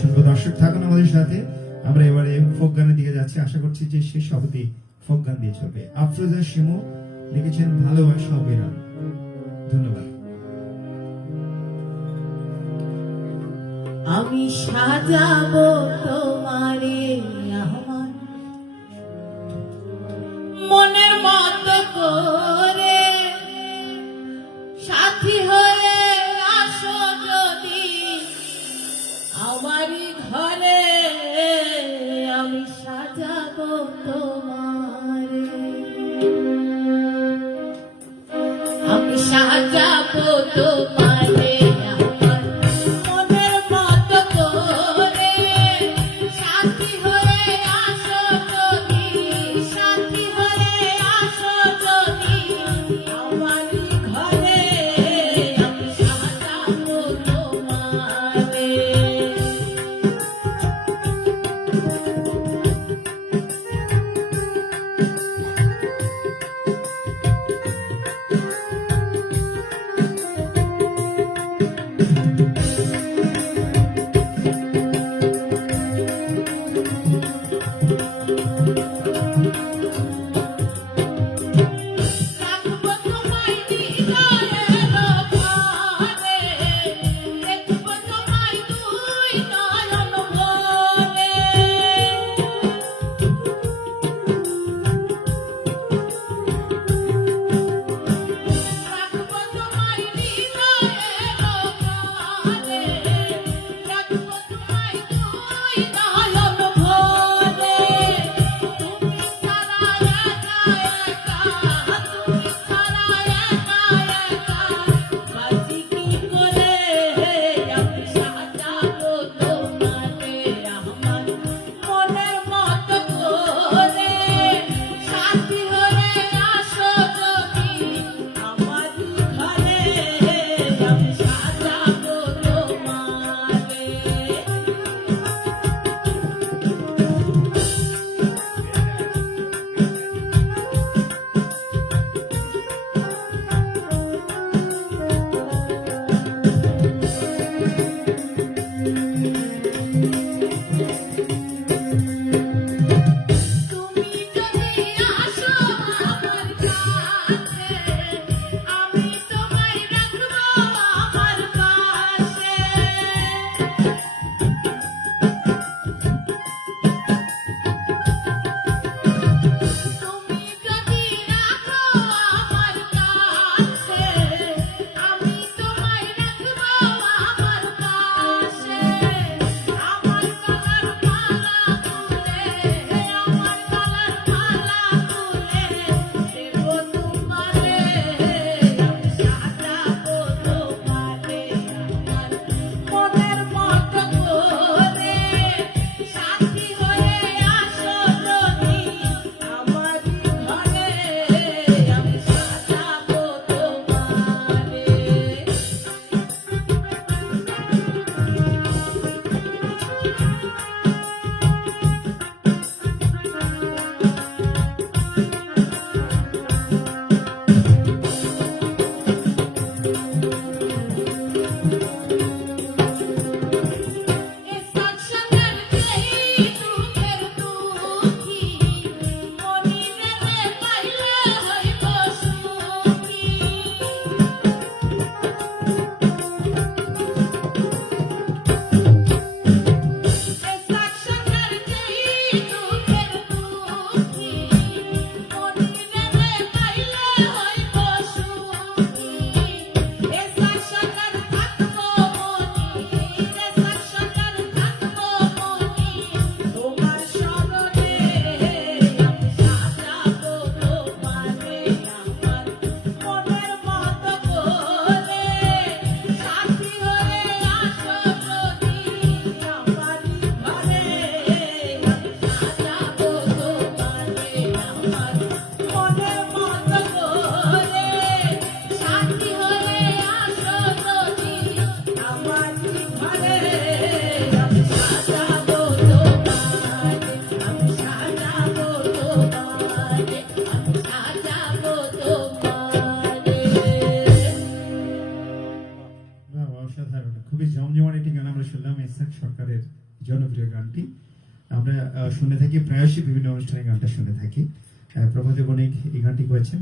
শুনবো। দর্শক থাকুন আমাদের সাথে। আমরা এবারে ফোক গানের দিকে যাচ্ছি। আশা করছি যে শেষ অবধি ফোক গান দিয়ে চলবে। আফরোজা শিমু লিখেছেন ভালোবাসা অবিরাম। ধন্যবাদ। আমি সাজাবো তোমারে আমার মনের মতো করে, সাথী হয়ে আসো যদি আমারই ঘরে। আমি সাজাবো তোমারে, আমি সাজাবো তোমারে আমার মনের মতো করে, সাথী হয়ে আসো যদি, সাথী হয়ে আসো যদি আমারই ঘরে। আমি সাজাবো তোমারে। জনপ্রিয় গানটি আমরা শুনে থাকি প্রায়শই বিভিন্ন অনুষ্ঠানে গানটা শুনে থাকি। প্রভাতী বণিক এই গানটি করেছেন।